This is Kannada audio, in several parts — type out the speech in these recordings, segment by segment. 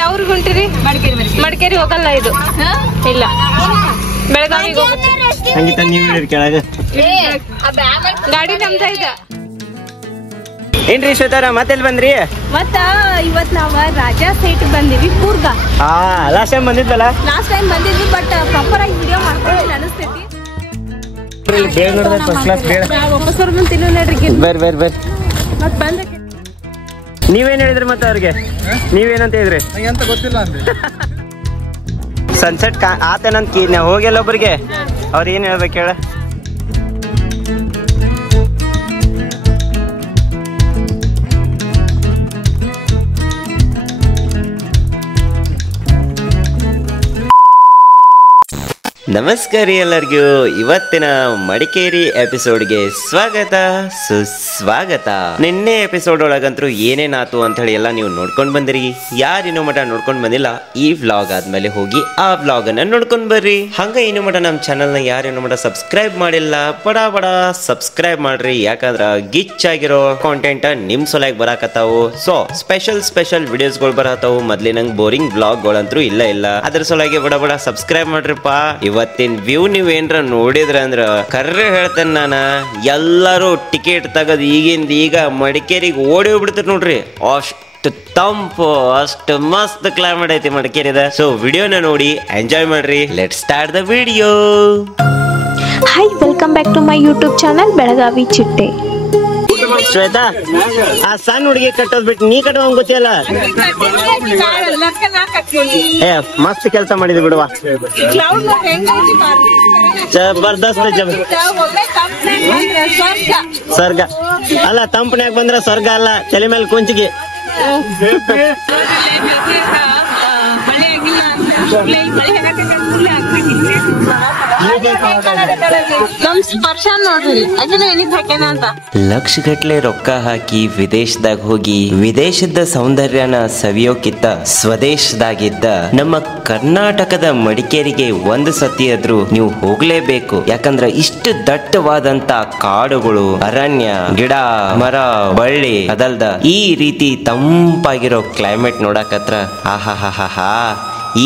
ಯಾವ್ರಿಗೆ ಹೊಂಟಿರಿ? ಮಡಿಕೇರಿ ಹೋಗಲ್ಲ ಇದು. ಇಲ್ಲ, ಬೆಳಗಾವಿಗೆ ಹೋಗುತ್ತೆ. ಗಾಡಿ ನಮ್ದ ಇದೆ. ಏನ್ರಿ ಶ್ವೇತಾರ ಮತ್ತೆಲ್ಲಿ ಬಂದ್ರಿ? ಮತ್ತ ಇವತ್ ನಾವ ರಾಜಾ ಸೈಟ್ ಬಂದಿವಿ ಕೂರ್ಗ. ಲಾಸ್ಟ್ ಟೈಮ್ ಬಂದಿದ್ವಲ್ಲ? ಲಾಸ್ಟ್ ಟೈಮ್ ಬಂದಿದ್ವಿ, ಬಟ್ ಪ್ರಾಪರ್ ಆಗಿ ವಿಡಿಯೋ ಮಾಡ್ಕೊಂಡು ಅನಿಸ್ತೈತಿ. ವಾಪಸ್ ಮುಂದೆ ತಿನ್ನು ನೋಡ್ರಿ. ಬರ್ರಿ ಮತ್ ಬಂದ ನೀವೇನ್ ಹೇಳಿದ್ರಿ ಮತ್ತೆ ಅವ್ರಿಗೆ? ನೀವೇನಂತ ಹೇಳಿದ್ರಿ? ಅಂತ ಗೊತ್ತಿಲ್ಲ ಅಂದ್ರೆ ಸನ್ಸೆಟ್ ಆತೇನಂತ ನಾವು ಹೋಗಿಲ್ಲ ಒಬ್ರಿಗೆ. ಅವ್ರ ಏನ್ ಹೇಳ್ಬೇಕು ಹೇಳ? ನಮಸ್ಕಾರ ಎಲ್ಲರಿಗೂ. ಇವತ್ತಿನ ಮಡಿಕೇರಿ ಎಪಿಸೋಡ್ಗೆ ಸ್ವಾಗತ ಸುಸ್ವಾಗತ. ನಿನ್ನೆ ಎಪಿಸೋಡ್ ಒಳಗಂತೂ ಏನೇನಾತು ಅಂತ ಹೇಳಿ ಎಲ್ಲ ನೀವು ನೋಡ್ಕೊಂಡ್ ಬಂದಿರಿ. ಯಾರಿನ್ನೂ ಮಠ ನೋಡ್ಕೊಂಡ್ ಬಂದಿಲ್ಲ, ಈ ವ್ಲಾಗ್ ಆದ್ಮೇಲೆ ಹೋಗಿ ಆ ವ್ಲಾಗ್ ಅನ್ನ ನೋಡ್ಕೊಂಡ್ ಬರ್ರಿ. ಹಂಗ ಇನ್ನು ಮಠ ನಮ್ಮ ಚಾನಲ್ ನ ಯಾರಿನ್ನೂ ಮಠ ಸಬ್ಸ್ಕ್ರೈಬ್ ಮಾಡಿಲ್ಲ, ಬಡ ಸಬ್ಸ್ಕ್ರೈಬ್ ಮಾಡ್ರಿ. ಯಾಕಂದ್ರ ಗಿಚ್ ಆಗಿರೋ ಕಾಂಟೆಂಟ್ ನಿಮ್ ಸೊಲಾಗಿ ಬರಾಕತ್ತಾವು. ಸೊ ಸ್ಪೆಷಲ್ ವಿಡಿಯೋಸ್ಗಳು ಬರತ್ತಾವು. ಮೊದ್ಲಿನಂಗ್ ಬೋರಿಂಗ್ ವ್ಲಾಗ್ಗಳಂತೂ ಇಲ್ಲ. ಅದ್ರ ಸೊಲಾಗಿ ಬಡ ಸಬ್ಸ್ಕ್ರೈಬ್ ಮಾಡ್ರಿಪ್ಪ. ಇವತ್ತಿನ ವ್ಯೂ ನೀವ್ ಏನ್ರ ನೋಡಿದ್ರ ಅಂದ್ರ ಕರ್ರೆ ಹೇಳ್ತೇನೆ ನಾನು, ಎಲ್ಲರೂ ಟಿಕೆಟ್ ತಗದ್ ಈಗಿಂದ ಈಗ ಮಡಿಕೇರಿಗೆ ಓಡಿ ಹೋಗ್ಬಿಡ್ತಾರೆ ನೋಡ್ರಿ. ಅಷ್ಟು ತಂಪು, ಅಷ್ಟು ಮಸ್ತ್ ಕ್ಲೈಮೇಟ್ ಐತಿ ಮಡಿಕೇರಿದ. ಸೊ ವಿಡಿಯೋನ ನೋಡಿ ಎಂಜಾಯ್ ಮಾಡ್ರಿ. Let's start the video. Hi, welcome back to my YouTube channel Belagavi Chitte. Shweta, ಆ ಸಣ್ಣ ಹುಡುಗಿ ಕಟ್ಟೋದ್ ಬಿಟ್ಟು ನೀ ಕಟ್ಟೋಂಗ್ ಗೊತ್ತಿಲ್ಲ. ಮಸ್ತ್ ಕೆಲಸ ಮಾಡಿದ್ವಿ ಬಿಡುವ. ಜಬರ್ದಸ್ತ್ ಸ್ವರ್ಗ ಅಲ್ಲ, ತಂಪನ್ಯಾಗ ಬಂದ್ರ ಸ್ವರ್ಗ ಅಲ್ಲ, ತಲೆ ಮೇಲೆ ಕುಂಚಿಗೆ. ಲಕ್ಷಗಟ್ಲೆ ರೊಕ್ಕ ಹಾಕಿ ವಿದೇಶದಾಗ ಹೋಗಿ ವಿದೇಶದ ಸೌಂದರ್ಯನ ಸವಿಯೋಕಿತ್ತ ಸ್ವದೇಶದಾಗಿದ್ದ ನಮ್ಮ ಕರ್ನಾಟಕದ ಮಡಿಕೇರಿಗೆ ಒಂದು ಸತಿ ಆದ್ರೂ ನೀವು ಹೋಗ್ಲೇಬೇಕು. ಯಾಕಂದ್ರ ಇಷ್ಟು ದಟ್ಟವಾದಂತ ಕಾಡುಗಳು, ಅರಣ್ಯ, ಗಿಡ ಮರ, ಬಳ್ಳಿ ಅದಲ್ದ ಈ ರೀತಿ ತಂಪಾಗಿರೋ ಕ್ಲೈಮೇಟ್ ನೋಡಕತ್ರ ಆಹಾಹಾಹಾ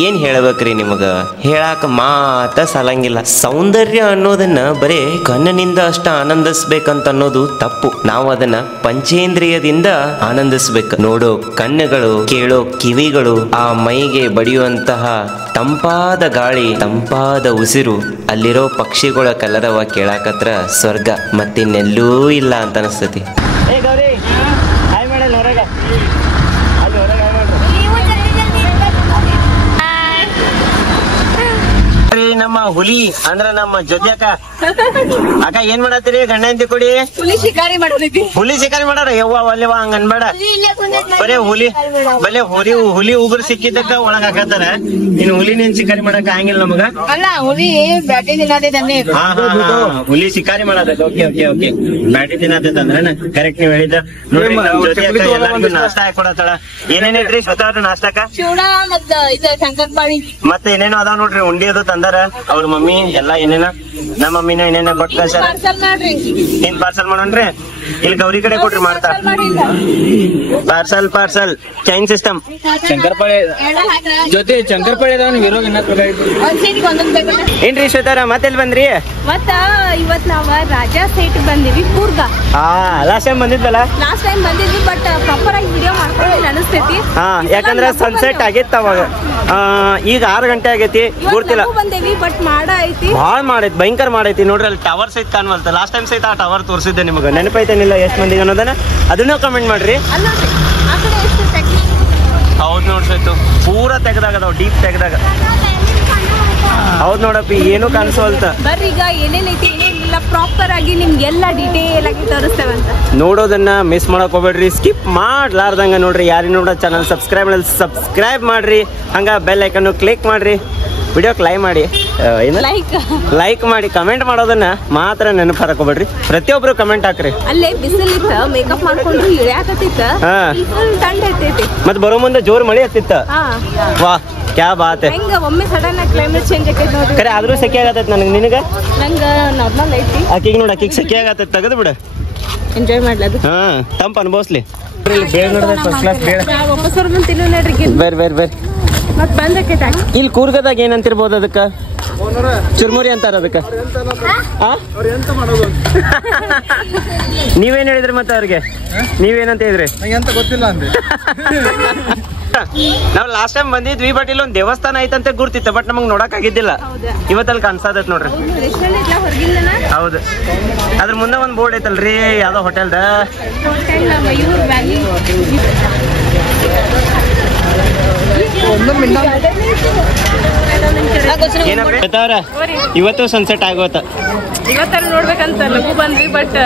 ಏನ್ ಹೇಳ್ಬೇಕ್ರಿ ನಿಮಗ, ಹೇಳಾಕ ಮಾತ ಸಾಲಂಗಿಲ್ಲ. ಸೌಂದರ್ಯ ಅನ್ನೋದನ್ನ ಬರೇ ಕಣ್ಣಿನಿಂದ ಅಷ್ಟ ಆನಂದಿಸ್ಬೇಕಂತ ಅನ್ನೋದು ತಪ್ಪು. ನಾವು ಅದನ್ನ ಪಂಚೇಂದ್ರಿಯದಿಂದ ಆನಂದಿಸ್ಬೇಕು. ನೋಡೋ ಕಣ್ಣುಗಳು, ಕೇಳೋ ಕಿವಿಗಳು, ಆ ಮೈಗೆ ಬಡಿಯುವಂತಹ ತಂಪಾದ ಗಾಳಿ, ತಂಪಾದ ಉಸಿರು, ಅಲ್ಲಿರೋ ಪಕ್ಷಿಗಳ ಕಲರವ ಕೇಳಾಕತ್ರ ಸ್ವರ್ಗ ಮತ್ತಿನ್ನೆಲ್ಲೂ ಇಲ್ಲ ಅಂತ ಅನಿಸ್ತತಿ. ನಮ್ಮ ಹುಲಿ ಅಂದ್ರ ನಮ್ಮ ಜೊತೆ ಅಕ್ಕ ಏನ್ ಮಾಡತ್ತೀರಿ? ಗಂಡ ಹೆಂಡತಿ ಕೊಡಿ ಹುಲಿ ಶಿಕಾರಿ ಮಾಡಾರ. ಯವ್ವ ಅಲ್ಲೇವ ಹಂಗ ಅನ್ಬೇಡ. ಬರೇ ಹುಲಿ ಉಗುರು ಸಿಕ್ಕಿದ್ದಕ್ಕ ಒಳಗ ಹಾಕತ್ತಾರ. ಇನ್ ಹುಲಿನೇನ್ ಶಿಕಾರಿ ಮಾಡಕ್ ಆಗಂಗಿಲ್ಲ ನಮಗ. ಹುಲಿ ಶಿಕಾರಿ ಮಾಡದ. ಓಕೆ ಬ್ಯಾಟಿ ತಿನ್ನತ್ತಂದ್ರ ಕರೆಕ್ಟ್ ನೀವ್ ಹೇಳಿದ್ದ. ನೋಡ್ರಿ ಎಲ್ಲರಿಗೂ ನಾಷ್ಟಾ ಹಾಕಿ ಕೊಡತ್ತಾಳ. ಏನೇನಿದ್ರಿ ಸ್ವತಃ ನಾಷ್ಟಾಕ? ಮತ್ತೆ ಏನೇನೋ ಅದಾವ ನೋಡ್ರಿ, ಉಂಡಿ ಅದು ತಂದಾರ ಅವ್ರ ಮಮ್ಮಿ ಎಲ್ಲಾ. ಏನೇನ ನಮ್ಮ ಮಮ್ಮಿನ ಏನೇನ ಕೊಟ್ಟ ಕಳ್ಸಾರ. ಏನ್ ಪಾರ್ಸಲ್ ಮಾಡೋಣ್ರಿ? ಇಲ್ಲಿ ಗೌರಿ ಕಡೆ ಕೊಟ್ರಿ ಮಾಡ್ತಾ. Parcel chain system. ಶಂಕರಪಾಳೆ ಜೊತೆ ಶಂಕರಪಾಳೆ ಏನ್ರಿ ಶ್ವೇತಾರ ಮತ್ತೆಲ್ಲಿ ಬಂದ್ರಿ? ಮತ್ತ ಇವತ್ ನಾವ ರಾಜಾ ಸೈಟ್ ಬಂದಿವಿ ಕೂರ್ಗ. ಲಾಸ್ಟ್ ಟೈಮ್ ಬಂದಿದ್ವಲ್ಲ? ಲಾಸ್ಟ್ ಟೈಮ್ ಬಂದಿದ್ವಿ, ಬಟ್ ಪ್ರಾಪರ್ ಆಗಿ ವಿಡಿಯೋ ಮಾಡ್ಕೊಂಡು ಅನಿಸ್ತೈತಿ. ಯಾಕಂದ್ರ ಸನ್ಸೆಟ್ ಆಗಿತ್ತು ಅವಾಗ. ಈಗ 6 ಗಂಟೆ ಆಗೈತಿ, ಗೊತ್ತಿಲ್ಲ ಬಂದೇವಿ, ಬಟ್ ಮಾಡ ಐತಿ, ಭಾಳ ಮಾಡೈತಿ, ಭಯಂಕರ ಮಾಡೈತಿ. ನೋಡ್ರಿ ಅಲ್ಲಿ ಟವರ್ ಸಹಿತ ಕಾಣವಲ್ತ. ಲಾಸ್ಟ್ ಟೈಮ್ ಸಹಿತ ಆ ಟವರ್ ತೋರಿಸಿದ್ದೆ ನಿಮ್ಗೆ, ನೆನಪೈತೇನಿಲ್ಲ ಎಷ್ಟು ಮಂದಿಗೆ ಅನ್ನೋದನ್ನ? ಅದನ್ನ ಕಮೆಂಟ್ ಮಾಡ್ರಿ. ಹೌದ್ ನೋಡ್ಸೈತು, ಪೂರಾ ತೆಗ್ದಾಗದಾವ್, ಡೀಪ್ ತೆಗ್ದಾಗ. ಹೌದ್ ನೋಡಪ್ಪಿ, ಏನು ಕಾಣಿಸೋಲ್ತ. ಬರ್ರಿ ಈಗ ಏನೇನೈತಿ ಏನೇನಿಲ್ಲ ಪ್ರಾಪರ್ ಆಗಿ ನಿಮ್ಗೆಲ್ಲ ಡೀಟೇಲ್ ಆಗಿ ತೋರಿಸ್ತೇವಂತ. ನೋಡೋದನ್ನ ಮಿಸ್ ಮಾಡಕ್ ಹೋಗ್ಬೇಡ್ರಿ, ಸ್ಕಿಪ್ ಮಾಡ್ಲಾರ್ದಂಗ ನೋಡ್ರಿ. ಯಾರು ನೋಡೋ ಚಾನಲ್ ಸಬ್ಸ್ಕ್ರೈಬ್ ಮಾಡ್ರಿ, ಹಂಗ ಬೆಲ್ ಐಕನ್ ಕ್ಲಿಕ್ ಮಾಡ್ರಿ, ವಿಡಿಯೋಕ್ ಲೈಕ್ ಮಾಡಿ, ಕಮೆಂಟ್ ಮಾಡೋದನ್ನ ಮಾತ್ರ ನೆನಪು ಹಾಕೋಬೇಡ್ರಿ. ಪ್ರತಿಯೊಬ್ರು ಕಮೆಂಟ್ ಹಾಕ್ರಿ. ಅಲ್ಲೇ ಬಿಸಿಲಿತ್ತ, ಮೇಕಪ್ ಮಾಡ್ಕೊಂಡ್ರು ಇಳಿಯಾಕತ್ತಿತ್ತ, ತಂಡ ಐತೈತಿ. ಮತ್ ಬರೋ ಮುಂದೆ ಜೋರ್ ಮಳಿ ಹತ್ತಿತ್ತ. ವಾ ಕ್ಯಾ ಬಾತ್. ಹೆಂಗ ಒಮ್ಮೆ ಸಡನ್ ಆಗಿ ಕ್ಲೈಮೇಟ್ ಚೇಂಜ್ ಆಗೈತಿ ನೋಡ್ರಿ. ಕರೆ ಆದ್ರೂ ಸೆಕೆ ಆಗತೈತಿ ನನಗೆ. ನಿನಗ? ನಂಗ ನಾರ್ಮಲ್ ಐತಿ. ಆಕಿಗೆ ನೋಡ, ಆಕಿಗೆ ಸೆಕೆ ಆಗತೈತಿ, ತೆಗೆದು ಬಿಡ, ಎಂಜಾಯ್ ಮಾಡ್ಲದು. ತಂಪ ಅನುಭವಿಸ್ಲಿ. ಬರ್ರಿ ಇಲ್ಲಿ ಕೂರ್ಗದಾಗ ಏನಂತಿರ್ಬೋದು ಅದಕ್ಕ ಚುರ್ಮುರಿ ಅಂತಾರ ಅದಕ್ಕ ನೀವೇನ್ ಹೇಳಿದ್ರಿ ಮತ್ತೆ ಅವ್ರಿಗೆ ನೀವೇನಂತ ಹೇಳಿದ್ರಿ ಗೊತ್ತಿಲ್ಲ ಅಂದೆ. ನಾವ್ ಲಾಸ್ಟ್ ಟೈಮ್ ಬಂದಿದ್ವಿ ಬಟ್ ಇಲ್ಲೊಂದ್ ದೇವಸ್ಥಾನ ಐತಂತ ಗುರ್ತಿತ್ತು ಬಟ್ ನಮಗ್ ನೋಡಕ್ ಆಗಿದ್ದಿಲ್ಲ ಇವತ್ತಲ್ಲಿ ಕಾಣಿಸತೈತ್ ನೋಡ್ರಿ. ಹೌದು ಅದ್ರ ಮುಂದೆ ಒಂದ್ ಬೋರ್ಡ್ ಐತಲ್ರಿ ಯಾವ್ದೋ ಹೋಟೆಲ್ದ ಇವತ್ತು ಸನ್ಸೆಟ್ ಆಗೋತ ಇವತ್ತರ ನೋಡ್ಬೇಕಂತ ಲಘು ಬಂದ್ವಿ ಬಟ್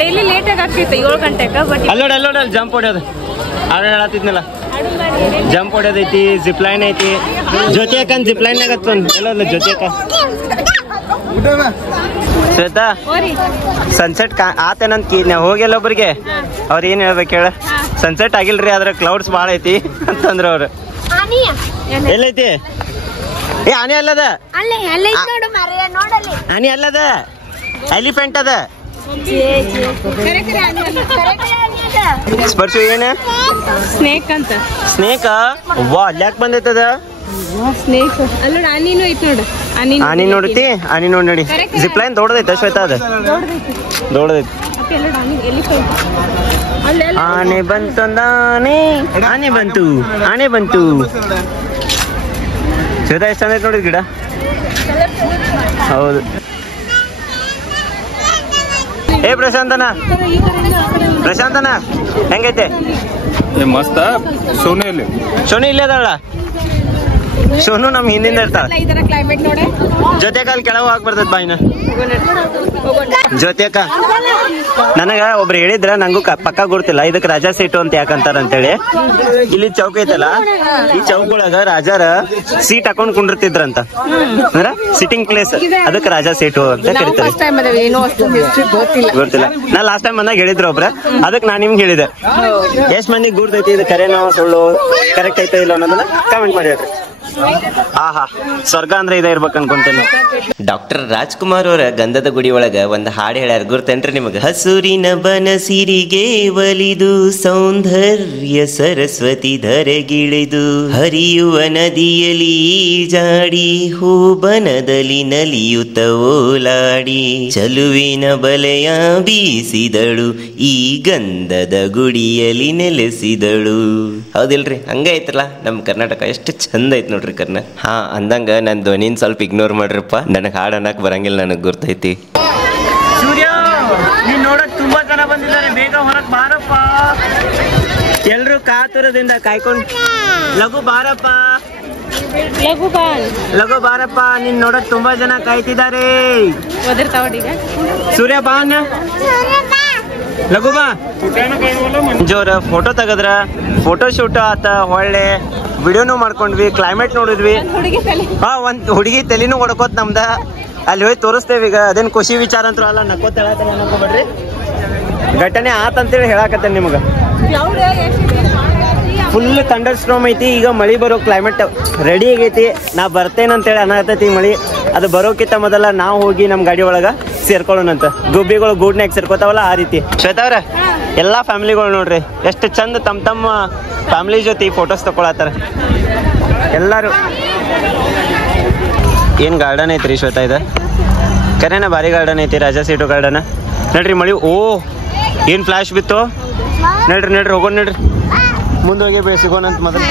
ಡೈಲಿ ಲೇಟ್ ಆಗಿ ಆಗ್ತೈತೆ 7 ಗಂಟೆಗೆ ಬಟ್ ಅಲ್ಲೋಡ ಜಂಪ್ ಹೊಡ್ಯೋದು ಆಗ ಹೇಳತ್ತಿದ್ನಲ್ಲ ಜಂಪ್ ಹೊಡ್ಯೋದೈತಿ ಜಿಪ್ ಲೈನ್ ಐತಿ ಜೊತೆ ಅಕ್ಕ ಜಿಪ್ ಲೈನ್ ಆಗತ್ತ ಎಲ್ಲ ಜೊತೆ ಅಕ್ಕ ಶ್ವೇತಾ ಸನ್ಸೆಟ್ ಆತೇನಂತ ನಾವು ಹೋಗಿಲ್ಲ ಒಬ್ರಿಗೆ ಅವ್ರ ಏನ್ ಹೇಳ್ಬೇಕು ಹೇಳ ಸನ್ಸೆಟ್ ಆಗಿಲ್ರಿ ಆದ್ರೆ ಕ್ಲೌಡ್ಸ್ ಭಾಳ ಐತಿ ಅಂತಂದ್ರ ಅವ್ರು ಎಲ್ಲೈತಿ ಏ ಆನೆ ಅಲ್ಲದ ಆನೆ ಅಲ್ಲದ ಎಲಿಫೆಂಟ್ ಅದ ಸ್ಪರ್ಶು ಏನ ಸ್ನೇಕ್ ಅಂತ ಸ್ನೇಕ್ ವಾ ಅಲ್ಯಾಕ್ ಬಂದೈತದ ಸ್ನೇಕ್ ಅಲ್ಲ ಆನಿನೂ ಐತಿ ನೋಡು ಆನಿ ನೋಡತಿ ಆನಿ ನೋಡಿ ಜಿಪ್ ಲೈನ್ ದೊಡ್ಡದೈತ ಶ್ವೇತಾ ಅದ ದೊಡ್ಡದೈತಿ ಆನೆ ಬಂತಂದಾನೆ ಆನೆ ಬಂತು ಶ್ವೇತಾ ಎಷ್ಟು ಚಂದ ನೋಡಿದ್ ಗಿಡ ಹೌದು ಏ ಪ್ರಶಾಂತನ ಹೆಂಗೈತೆ ಮಸ್ತ ಸೋನೆಯಲ್ಲಿ ಸೋನು ಇಲ್ಲೇ ಅದಾಳ ಸೋನು ನಮ್ ಹಿಂದಿಂದ ಇರ್ತಾಳ ಜೊತೆ ಕಾಲ್ ಕೆಳಗೆ ಹಾಕಿ ಬರ್ತದ ಬಾಯಿನ ಜೊತೆಕ ನನಗ ಒಬ್ರು ಹೇಳಿದ್ರ ನಂಗೂ ಪಕ್ಕ ಗುರ್ತಿಲ್ಲ ಇದಕ್ ರಾಜಾ ಸೀಟು ಅಂತ ಯಾಕಂತಾರ ಅಂತೇಳಿ ಇಲ್ಲಿ ಚೌಕ ಐತಲ್ಲ ಈ ಚೌಕ್ ಒಳಗ ರಾಜಾರ ಸೀಟ್ ಹಾಕೊಂಡ್ ಕುಂಡಿರ್ತಿದ್ರಂತ ಅಂದ್ರ ಸಿಟ್ಟಿಂಗ್ ಪ್ಲೇಸ್ ಅದಕ್ಕೆ ರಾಜಾ ಸೀಟು ಅಂತ ಕರಿತಾರೆ ಗೊತ್ತಿಲ್ಲ ನಾ ಲಾಸ್ಟ್ ಟೈಮ್ ಬಂದಾಗ ಹೇಳಿದ್ರು ಒಬ್ರ ಅದಕ್ ನಾನ್ ನಿಮ್ಗೆ ಹೇಳಿದೆ ಎಷ್ಟ್ ಮಂದಿಗೆ ಗುರ್ತೈತಿ ಇದು ಕರೆನೋ ಸುಳ್ಳು ಕರೆಕ್ಟ್ ಐತೋ ಇಲ್ಲ ಅನ್ನೋದನ್ನ ಕಮೆಂಟ್ ಮಾಡಿ ಹೇಳ್ರಿ. ಆಹಾ ಸ್ವರ್ಗ ಅಂದ್ರೆ ಇದೇ ಇರ್ಬೇಕು ಅನ್ಕೊಂತೇನೆ. ಡಾಕ್ಟರ್ ರಾಜ್ಕುಮಾರ್ ಅವರ ಗಂಧದ ಗುಡಿ ಒಳಗ ಒಂದ್ ಹಾಡು ಹೇಳ್ಯಾರ ಗುರ್ತೇನ್ರಿ ನಿಮಗ. ಹಸುರಿನ ಬನಸಿರಿಗೆ ಒಲಿದು ಸೌಂದರ್ಯ ಸರಸ್ವತಿ ಧರೆಗಿಳಿದು ಹರಿಯುವ ನದಿಯಲ್ಲಿ ಜಾಡಿ ಹೂಬನದಲ್ಲಿ ನಲಿಯುತ್ತ ಓಲಾಡಿ ಚಲುವಿನ ಬಲೆಯ ಬೀಸಿದಳು ಈ ಗಂಧದ ಗುಡಿಯಲ್ಲಿ ನೆಲೆಸಿದಳು. ಹೌದಿಲ್ರಿ ಹಂಗ ಐತ್ರಲ್ಲ ನಮ್ ಕರ್ನಾಟಕ ಎಷ್ಟು ಚಂದ ಐತ್ ನೋಡ್ರಿ ಕರ್ನ. ಹಾ ಅಂದಂಗ ನನ್ ಧ್ವನಿನ್ ಸ್ವಲ್ಪ ಇಗ್ನೋರ್ ಮಾಡ್ರಪ್ಪ, ನನಗ್ ಹಾಡ್ ಅನ್ನಕ್ ಬರಂಗಿಲ್ಲ, ನನಗ್ ಗುರ್ತೈತಿ. ಸೂರ್ಯ ನೀನ್ ನೋಡಕ್ ತುಂಬಾ ಜನ ಬಂದಿದ್ದಾರೆ, ಬೇಗ ಹೊರಗ್ ಬಾರಪ್ಪ. ಎಲ್ರು ಕಾತುರದಿಂದ ಕಾಯ್ಕೊಂಡ್ ಲಘು ಬಾರಪ್ಪ, ಲಘು ಬಾರಪ್ಪ, ನೀನ್ ನೋಡಕ್ ತುಂಬಾ ಜನ ಕಾಯ್ತಿದ್ದಾರೆ. ಸೂರ್ಯ ಬಾ ಅಣ್ಣ, ಲಘು ಬಾ. ಜೋರ ಫೋಟೋ ತೆಗದ್ರ, ಫೋಟೋ ಶೂಟ್ ಆತ, ಒಳ್ಳೆ ವಿಡಿಯೋನು ಮಾಡ್ಕೊಂಡ್ವಿ, ಕ್ಲೈಮೇಟ್ ನೋಡಿದ್ವಿ. ಹಾ ಒಂದ್ ಹುಡುಗಿ ತಲೆನೂ ಹೊಡ್ಕೋತ್ ನಮ್ದ, ಅಲ್ಲಿ ಹೋಗಿ ತೋರಿಸ್ತೇವೆ ಈಗ. ಅದೇನ್ ಖುಷಿ ವಿಚಾರ ಅಂತೂ ಅಲ್ಲ, ನಕ್ಕೋತ ಹೇಳತ್ತೇನೆ ಅನ್ಕೋಬೇಡ್ರಿ, ಘಟನೆ ಆತಂತೇಳಿ ಹೇಳಾಕತ್ತೇನೆ ನಿಮ್ಗ. ಫುಲ್ ಥಂಡರ್ ಸ್ಟ್ರಾಮ್ ಐತಿ, ಈಗ ಮಳಿ ಬರೋ ಕ್ಲೈಮೇಟ್ ರೆಡಿ ಆಗೈತಿ. ನಾ ಬರ್ತೇನಂತೇಳಿ ಅನ್ನತೈತಿ ಮಳಿ. ಅದು ಬರೋಕ್ಕಿಂತ ಮೊದಲ ನಾವು ಹೋಗಿ ನಮ್ ಗಾಡಿ ಒಳಗ ಸೇರ್ಕೊಳ್ಳೋಣಂತ. ಗುಬ್ಬಿಗಳು ಗೂಡ್ನ್ಯಾಗ ಸೇರ್ಕೋತಾವಲ್ಲ ಆ ರೀತಿ. ಶ್ವೇತಾ ಅವ್ರ ಎಲ್ಲಾ ಫ್ಯಾಮಿಲಿಗಳು ನೋಡ್ರಿ ಎಷ್ಟು ಚಂದ ತಮ್ಮ ಫ್ಯಾಮಿಲಿ ಜೊತೆ ಫೋಟೋಸ್ ತಗೊಳತ್ತಾರ ಎಲ್ಲಾರು. ಏನ್ ಗಾರ್ಡನ್ ಐತ್ರಿ ಶ್ವೇತಾ, ಇದ ಕರೆನ ಭಾರಿ ಗಾರ್ಡನ್ ಐತಿ, ರಾಜಾ ಸೀಟು ಗಾರ್ಡನ್. ನಡ್ರಿ ಮಳಿ, ಓ ಏನ್ ಫ್ಲಾಶ್ ಬಿತ್ತು. ನಡ್ರಿ ಹೋಗೋಣ, ನಡ್ರಿ ಮುಂದೋಗಿ ಸಿಗೋಣಂತ ಮೊದಲು.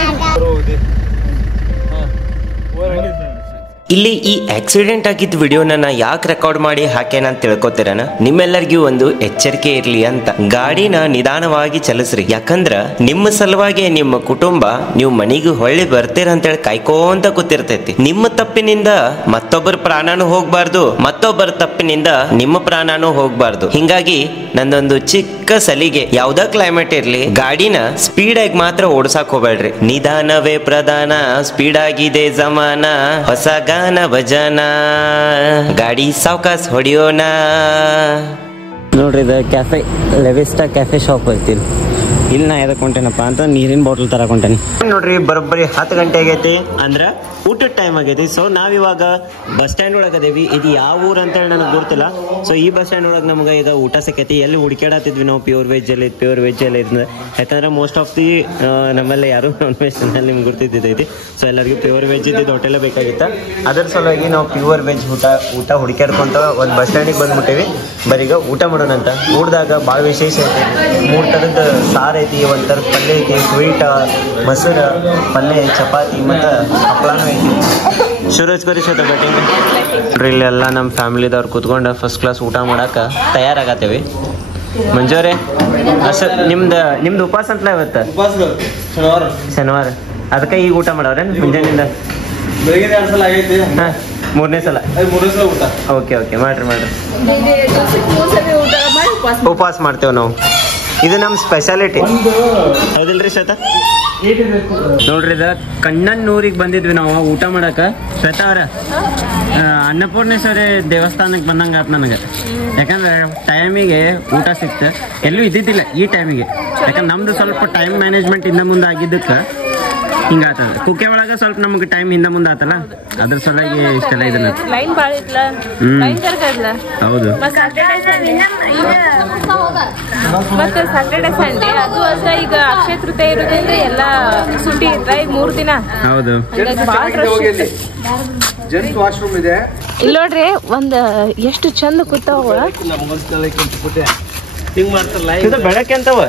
ಇಲ್ಲಿ ಈ ಆಕ್ಸಿಡೆಂಟ್ ಆಗಿದ್ದ ವಿಡಿಯೋನ ನಾ ಯಾಕೆ ರೆಕಾರ್ಡ್ ಮಾಡಿ ಹಾಕೇನ ಅಂತ ತಿಳ್ಕೊತೀರನ, ನಿಮ್ಮೆಲ್ಲರಿಗೂ ಒಂದು ಎಚ್ಚರಿಕೆ ಇರ್ಲಿ ಅಂತ. ಗಾಡಿನ ನಿಧಾನವಾಗಿ ಚಲಿಸ್ರಿ, ಯಾಕಂದ್ರ ನಿಮ್ಮ ಸಲುವಾಗಿ ನಿಮ್ಮ ಕುಟುಂಬ ನೀವು ಮನೆಗೆ ಹೊಳ್ಳಿ ಬರ್ತೀರ ಅಂತೇಳಿ ಕಾಯ್ಕೋಂತ ಕೂತಿರ್ತೈತಿ. ನಿಮ್ಮ ತಪ್ಪಿನಿಂದ ಮತ್ತೊಬ್ಬರ ಪ್ರಾಣನೂ ಹೋಗ್ಬಾರ್ದು, ಮತ್ತೊಬ್ಬರ ತಪ್ಪಿನಿಂದ ನಿಮ್ಮ ಪ್ರಾಣನೂ ಹೋಗ್ಬಾರ್ದು. ಹಿಂಗಾಗಿ ನಂದೊಂದು ಚಿಕ್ಕ ಸಲಿಗೆ, ಯಾವ್ದ ಕ್ಲೈಮೇಟ್ ಇರ್ಲಿ ಗಾಡಿನ ಸ್ಪೀಡ್ ಆಗಿ ಮಾತ್ರ ಓಡ್ಸಾಕ್ ಹೋಗ್ಬೇಡ್ರಿ. ನಿಧಾನವೇ ಪ್ರಧಾನ, ಸ್ಪೀಡ್ ಆಗಿದೆ ಜಮಾನ, ಹೊಸ ಗಾನ ಭಜನ, ಗಾಡಿ ಸಾವ್ಕಾಸ್ ಹೊಡಿಯೋಣ. ನೋಡ್ರಿ ಇದು ಕ್ಯಾಫೆ ಲೆವಿಸ್ಟಾ ಕ್ಯಾಫೆ ಶಾಪ್ ಐತಿ ಇಲ್ಲಿ ನಾ ಎದಕ್ಕೆ ಹೊಂಟೇನಪ್ಪ ಅಂತ ನೀರಿನ ಬಾಟಲ್ ತರಕ್ ಹೊಂಟೇನಿ. ನೋಡ್ರಿ ಬರೋಬ್ಬರಿ 10 ಗಂಟೆ ಆಗೈತಿ ಅಂದ್ರೆ ಊಟದ ಟೈಮ್ ಆಗೈತಿ. ಸೊ ನಾವಿವಾಗ ಬಸ್ ಸ್ಟ್ಯಾಂಡ್ ಒಳಗೆ ಅದೇವಿ. ಇದು ಯಾವ ಊರು ಅಂತ ಹೇಳಿ ನನಗೆ ಗೊತ್ತಿಲ್ಲ. ಸೊ ಈ ಬಸ್ ಸ್ಟ್ಯಾಂಡ್ ಒಳಗೆ ನಮ್ಗೆ ಈಗ ಊಟ ಸಿಕ್ಕೈತಿ. ಎಲ್ಲಿ ಹುಡುಕಾಡತ್ತಿದ್ವಿ ನಾವು ಪ್ಯೂರ್ ವೆಜ್ ಎಲ್ಲ ಇದ್ನ, ಯಾಕಂದ್ರೆ ಮೋಸ್ಟ್ ಆಫ್ ದಿ ನಮ್ಮಲ್ಲಿ ಯಾರು ನಾನ್ ವೆಜ್ ನಲ್ಲಿ ನಿಮ್ಗೆ ಗುರ್ತಿದ್ದೈತಿ. ಸೊ ಎಲ್ಲರಿಗೂ ಪ್ಯೂರ್ ವೆಜ್ ಇದ್ದಿದ್ದು ಹೋಟೆಲ್ ಬೇಕಾಗಿತ್ತು. ಅದ್ರ ಸಲುವಾಗಿ ನಾವು ಪ್ಯೂರ್ ವೆಜ್ ಊಟ ಹುಡುಕಾಡ್ಕೊಂತ ಒಂದು ಬಸ್ ಸ್ಟ್ಯಾಂಡಿಗೆ ಬಂದ್ಬಿಟ್ಟೇವಿ. ಬರೀಗ ಊಟ ಮಾಡೋಣ ಅಂತ. ಊಟದಾಗ ಭಾಳ ವಿಶೇಷ ಐತಿ. 3 ಥರದ ಸಾರು ಐತಿ, ಒಂದು ಥರದ ಪಲ್ಯ ಐತಿ, ಸ್ವೀಟ್, ಮೊಸರು, ಪಲ್ಯ, ಚಪಾತಿ ಮತ್ತು ಹಪ್ಪಳನೂ ಐತಿ. ಶುರು ಹಚ್ಕೋರಿ ಸತ ಬ್ಯಾಟಿಂಗ್. ನೋಡ್ರಿ ಇಲ್ಲೆಲ್ಲ ನಮ್ಮ ಫ್ಯಾಮಿಲಿದವ್ರು ಕೂತ್ಕೊಂಡು ಫಸ್ಟ್ ಕ್ಲಾಸ್ ಊಟ ಮಾಡಕ್ಕೆ ತಯಾರಾಗತ್ತೇವಿ. ಮಂಜೂರೇ ನಿಮ್ದು ಉಪವಾಸ ಅಂತಲೇ ಇವತ್ತು ಶನಿವಾರ, ಅದಕ್ಕೆ ಈಗ ಊಟ ಮಾಡವ್ರೆ ಮುಂಜಾನಿಂದ? ಹಾಂ, 3ನೇ ಸಲ ಊಟ. ಓಕೆ ಮಾಡ್ರಿ ಉಪವಾಸ ಮಾಡ್ತೇವೆ ನಾವು. ಇದು ನಮ್ಮ ಸ್ಪೆಷಾಲಿಟಿ ಹೌದಿಲ್ರಿ ಶ್ವೇತಾ? ನೋಡ್ರಿ ಇದ ಕಣ್ಣನ್ನೂರಿಗೆ ಬಂದಿದ್ವಿ ನಾವು ಊಟ ಮಾಡಕ. ಶ್ವೇತಾ ಅವ್ರ ಅನ್ನಪೂರ್ಣೇಶ್ವರಿ ದೇವಸ್ಥಾನಕ್ಕೆ ಬಂದಂಗ ಆತ್ ನನಗೆ. ಯಾಕಂದ್ರೆ ಟೈಮಿಗೆ ಊಟ ಸಿಕ್ತು, ಎಲ್ಲೂ ಇದ್ದಿದ್ದಿಲ್ಲ ಈ ಟೈಮಿಗೆ. ಯಾಕಂದ್ರೆ ನಮ್ದು ಸ್ವಲ್ಪ ಟೈಮ್ ಮ್ಯಾನೇಜ್ಮೆಂಟ್ ಇಂದ ಮುಂದೆ ಆಗಿದ್ದಕ್ಕೆ ಹಿಂಗಾತದ. ಕುಕ್ಕೆ ಒಳಗ ಸ್ವಲ್ಪ ನಮ್ಗೆ ಟೈಮ್ ಹಿಂದೆ ಮುಂದೆ ಆತಲ್ಲ, ಅದ್ರ ಸಲುವಾಗಿ ಇಷ್ಟೆಲ್ಲ ಇದನ್ನ ಹೌದು. ಮತ್ತೆ ಸ್ಯಾಟರ್ಡೆ ಸಂಡೇ ಅದು ಅಷ್ಟ ಈಗ ಅಕ್ಷಯ ತೃತೀಯ ಇರೋದ್ರಿಂದ ಎಲ್ಲ ಸುಟಿ ಇರ್ತ ಈಗ 3 ದಿನ. ಹೌದು. ಇಲ್ಲಿ ನೋಡ್ರಿ ಒಂದ್ ಎಷ್ಟು ಚಂದ ಕೂತಾವ. ಬೆಳಕ್ಕೆ ಅಂತವ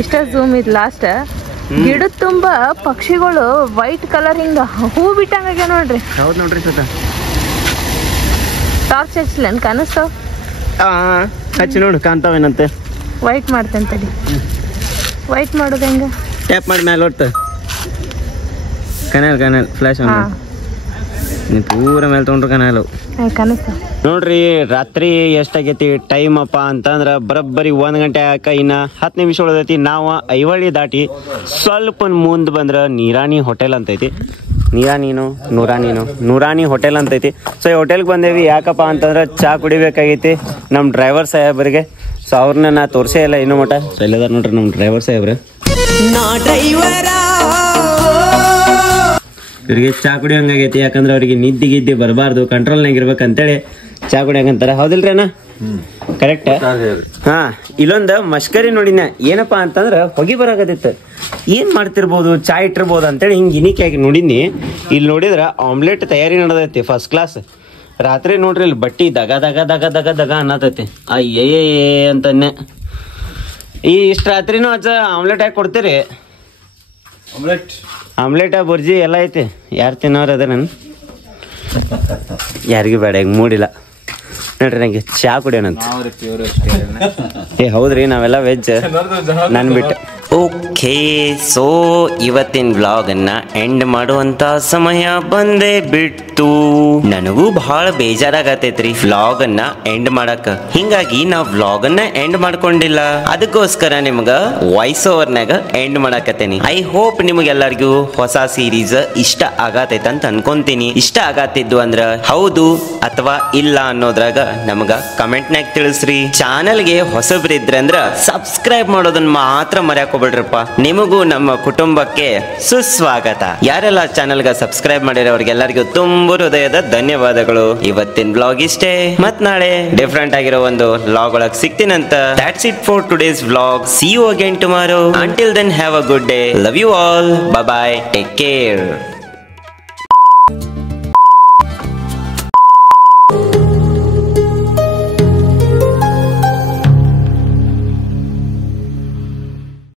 ಇಷ್ಟ ಝೂಮ್ ಇದ್ ಲಾಸ್ಟ್. ಗಿಡದ ತುಂಬಾ ಪಕ್ಷಿಗಳು ವೈಟ್ ಕಲರ್ ಹಿಂಗ ಹೂ ಬಿಟ್ಟಂಗ ನೋಡ್ರಿ. ಹೌದು ನೋಡ್ರಿ ಸತ. ಟಾರ್ಚ್ ಹಚ್ಲೇನ್ ಕಾಣಿಸ್ತಾವ? ಹಚ್ಚಿ ನೋಡು ಕಾಣ್ತಾವೇನಂತೆ. ವೈಟ್ ಮಾಡ್ತೇನೆ, ವೈಟ್ ಮಾಡೋದು ಹೆಂಗ? ಟ್ಯಾಪ್ ಮಾಡಿ ಮೇಲೆ ಹೊಡ್ತ ಕನಲ್ ಫ್ಲಾಶ್ ನೀನು ಪೂರ ಮೇಲೆ ತೊಗೊಂಡ್ರು ಕನಲು ಕಾಣಿಸ್ತಾವ. ನೋಡ್ರಿ ರಾತ್ರಿ ಎಷ್ಟಾಗೈತಿ ಟೈಮ್ ಅಪ್ಪ ಅಂತಂದ್ರೆ ಬರೋಬ್ಬರಿ 1 ಗಂಟೆ ಆಕ ಇನ್ನ 10 ನಿಮಿಷ ಉಳಿದೈತಿ. ನಾವು ಐವಳ್ಳಿ ದಾಟಿ ಸ್ವಲ್ಪ ಮುಂದೆ ಬಂದ್ರೆ ನೀರಾಣಿ ಹೋಟೆಲ್ ಅಂತೈತಿ. ನೂರಾನಿ ಹೋಟೆಲ್ ಅಂತೈತಿ. ಸೊ ಈ ಹೋಟೆಲ್ಗೆ ಬಂದೇವಿ ಯಾಕಪ್ಪ ಅಂತಂದ್ರೆ ಚಾ ಕುಡಿಬೇಕಾಗೈತಿ ನಮ್ಮ ಡ್ರೈವರ್ ಸಾಹೇಬ್ರಿಗೆ. ಸೊ ಅವ್ರನ್ನ ನಾ ತೋರಿಸೇ ಇಲ್ಲ ಇನ್ನೂ ಮಟ. ಸೊ ಇಲ್ಲದಾರ ನೋಡ್ರಿ ನಮ್ಮ ಡ್ರೈವರ್ ಸಾಹೇಬ್ರೆ. ಇವ್ರಿಗೆ ಚಾ ಕುಡಿಯೋಂಗಾಗೈತಿ. ಯಾಕಂದ್ರೆ ಅವ್ರಿಗೆ ನಿದ್ದೆ ಬರಬಾರ್ದು, ಕಂಟ್ರೋಲ್ನಾಗ ಇರ್ಬೇಕಂತೇಳಿ ಚಾ ಕುಡಿಯಂತಾರ. ಹೌದಿಲ್ರೇನ? ಕರೆಕ್ಟ್. ಹಾ, ಇಲ್ಲೊಂದು ಮಷ್ಕರಿ ನೋಡಿನ. ಏನಪ್ಪಾ ಅಂತಂದ್ರ ಹೊಗೆ ಬರಾಕತ್ತಿತ್ತು. ಏನ್ ಮಾಡ್ತಿರ್ಬೋದು, ಚಾ ಇಟ್ಟಿರ್ಬೋದು ಅಂತೇಳಿ ಹಿಂಗೆ ಇನಿಕಾಗಿ ನೋಡಿನಿ. ಇಲ್ಲಿ ನೋಡಿದ್ರ ಆಮ್ಲೆಟ್ ತಯಾರಿ ನಡೆದೈತಿ ಫಸ್ಟ್ ಕ್ಲಾಸ್. ರಾತ್ರಿ ನೋಡ್ರಿ ಇಲ್ಲಿ ಬಟ್ಟಿ ದಗ ದಗ ದಗ ದಗ ದಗ ಅನ್ನತೈತಿ. ಅಯ್ಯೇ ಅಂತನ್ನೆ. ಇಷ್ಟ ರಾತ್ರಿನೂ ಅಜ್ಜ ಆಮ್ಲೆಟ್ ಹಾಕಿ ಕೊಡ್ತೀರಿ? ಆಮ್ಲೆಟ್ ಬುರ್ಜಿ ಎಲ್ಲ ಐತಿ. ಯಾರು ತಿನ್ನೋರು ಅದ? ನಾನು ಯಾರಿಗೂ ಬೇಡ, ಈಗ ಮೂಡಿಲ್ಲ ನೋಡ್ರಿ. ನಂಗೆ ಚಾ ಕುಡಿಯೋಣಂತ. ಹೌದ್ರಿ, ನಾವೆಲ್ಲ ವೆಜ್ ನನ್ ಬಿಟ್ಟು. ಓಕೆ, ಸೊ ಇವತ್ತಿನ ವ್ಲಾಗನ್ನ ಎಂಡ್ ಮಾಡುವಂತ ಸಮಯ ಬಂದೇ ಬಿಟ್ಟು. ನನಗೂ ಬಹಳ ಬೇಜಾರಾಗತೈತ್ರಿ ವ್ಲಾಗನ್ನ ಎಂಡ್ ಮಾಡಕ. ಹಿಂಗಾಗಿ ನಾವ್ ವ್ಲಾಗನ್ನ ಎಂಡ್ ಮಾಡ್ಕೊಂಡಿಲ್ಲ. ಅದಕ್ಕೋಸ್ಕರ ನಿಮ್ಗ ವಾಯ್ಸ್ ಓವರ್ನಾಗ ಎಂಡ್ ಮಾಡಕತ್ತೇನಿ. ಐ ಹೋಪ್ ನಿಮ್ಗೆಲ್ಲರಿಗೂ ಹೊಸ ಸೀರೀಸ್ ಇಷ್ಟ ಆಗತೈತ ಅಂತ ಅನ್ಕೊಂತೀನಿ. ಇಷ್ಟ ಆಗತ್ತಿದ್ದು ಅಂದ್ರ ಹೌದು ಅಥವಾ ಇಲ್ಲ ಅನ್ನೋದ್ರಾಗ ನಮಗ ಕಮೆಂಟ್ನಾಗ ತಿಳಿಸ್ರಿ. ಚಾನಲ್ಗೆ ಹೊಸಬ್ರಿದ್ರೆ ಅಂದ್ರ ಸಬ್ಸ್ಕ್ರೈಬ್ ಮಾಡೋದನ್ನ ಮಾತ್ರ ಮರ್ಯಾಕೋಬೇಡ್ರಪ್ಪ. ನಿಮಗೂ ನಮ್ಮ ಕುಟುಂಬಕ್ಕೆ ಸುಸ್ವಾಗತ. ಯಾರೆಲ್ಲ ಚಾನಲ್ಗೆ ಸಬ್ಸ್ಕ್ರೈಬ್ ಮಾಡಿರೋ ಅವ್ರಿಗೆಲ್ಲರಿಗೂ ತುಂಬ ಹೃದಯದ ಧನ್ಯವಾದಗಳು. ಇವತ್ತಿನ ಬ್ಲಾಗ್ ಇಷ್ಟೇ. ಮತ್ ನಾಳೆ ಡಿಫ್ರೆಂಟ್ ಆಗಿರೋ ಒಂದು ವ್ಲಾಗ್ ಒಳಗೆ ಸಿಗ್ತೀನಂತ. That's it for today's vlog. See you again tomorrow. Until then, have a good day. Love you all. Bye bye. Take care.